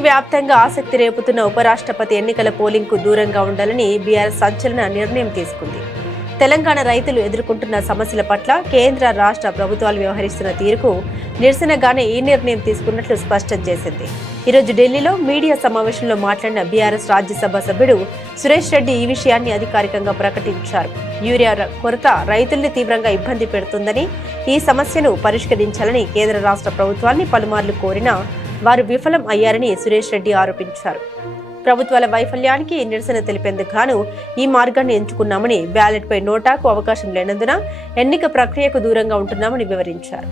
దేశవ్యాప్తంగా ఆసక్తి రేపుతున్న ఉపరాష్ట్రపతి ఎన్నికల పోలింగ్కు దూరంగా ఉండాలని బీఆర్ఎస్ సంచలన నిర్ణయం తీసుకుంది. తెలంగాణ రైతులు ఎదుర్కొంటున్న సమస్యల పట్ల కేంద్ర రాష్ట్ర ప్రభుత్వాలు వ్యవహరిస్తున్న తీరుకు నిరసనగానే ఈ నిర్ణయం తీసుకున్నట్లు స్పష్టం చేసింది. ఈరోజు ఢిల్లీలో మీడియా సమావేశంలో మాట్లాడిన బీఆర్ఎస్ రాజ్యసభ సభ్యుడు సురేష్ రెడ్డి ఈ విషయాన్ని అధికారికంగా ప్రకటించారు. యూరియా కొరత రైతుల్ని తీవ్రంగా ఇబ్బంది పెడుతుందని, ఈ సమస్యను పరిష్కరించాలని కేంద్ర రాష్ట్ర ప్రభుత్వాన్ని పలుమార్లు కోరినా వారు విఫలం అయ్యారని సురేష్ రెడ్డి ఆరోపించారు. ప్రభుత్వాల వైఫల్యానికి నిరసన తెలిపేందుకు గాను ఈ మార్గాన్ని ఎంచుకున్నామని, బ్యాలెట్పై నోటాకు అవకాశం లేనందున ఎన్నిక ప్రక్రియకు దూరంగా ఉంటున్నామని వివరించారు.